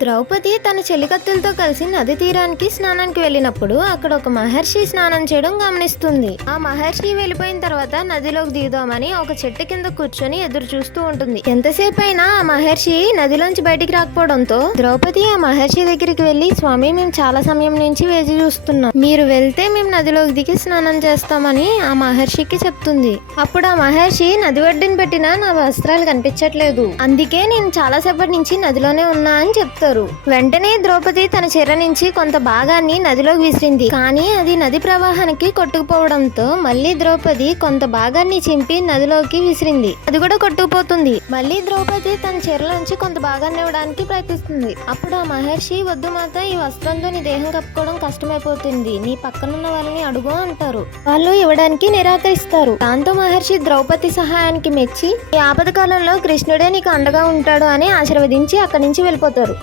ద్రౌపది తన చెలికత్తెలతో కలిసి నది తీరానికి స్నానానికి వెళ్ళినప్పుడు అక్కడ ఒక మహర్షి స్నానం చేయడం గమనిస్తుంది. ఆ మహర్షి వెళ్ళిపోయిన తర్వాత నదిలోకి దిగుదామని ఒక చెట్టు కింద కూర్చొని ఎదురు చూస్తూ ఉంటుంది. ఎంతసేపు అయినా ఆ మహర్షి నదిలోంచి బయటికి రాకపోవడంతో ద్రౌపది ఆ మహర్షి దగ్గరికి వెళ్లి, స్వామి, మేము చాలా సమయం నుంచి వేచి చూస్తున్నాం, మీరు వెళ్తే మేము నదిలోకి దిగి స్నానం చేస్తామని ఆ మహర్షికి చెప్తుంది. అప్పుడు ఆ మహర్షి, నది ఒడ్డున పెట్టినా నా వస్త్రాలు కనిపించట్లేదు, అందుకే నేను చాలా సేపటి నుంచి నదిలోనే ఉన్నా అని చెప్తారు. వెంటనే ద్రౌపది తన చీర నుంచి కొంత భాగాన్ని నదిలోకి విసిరింది. కానీ అది నది ప్రవాహానికి కొట్టుకుపోవడంతో మళ్ళీ ద్రౌపది కొంత భాగాన్ని చింపి నదిలోకి విసిరింది. అది కూడా కొట్టుకుపోతుంది. మళ్ళీ ద్రౌపది తన చీరలోంచి కొంత భాగాన్ని ఇవ్వడానికి ప్రయత్నిస్తుంది. అప్పుడు ఆ మహర్షి, వద్దు మాత, ఈ వస్త్రంతో నీ దేహం కప్పుకోవడం కష్టమైపోతుంది, నీ పక్కనున్న వాళ్ళని అడుగు అంటారు. వాళ్ళు ఇవ్వడానికి నిరాకరిస్తారు. దాంతో మహర్షి ద్రౌపది సహాయానికి మెచ్చి, ఈ ఆపద కాలంలో కృష్ణుడే నీకు అండగా ఉంటాడు అని ఆశీర్వదించి అక్కడి నుంచి వెళ్ళిపోతారు.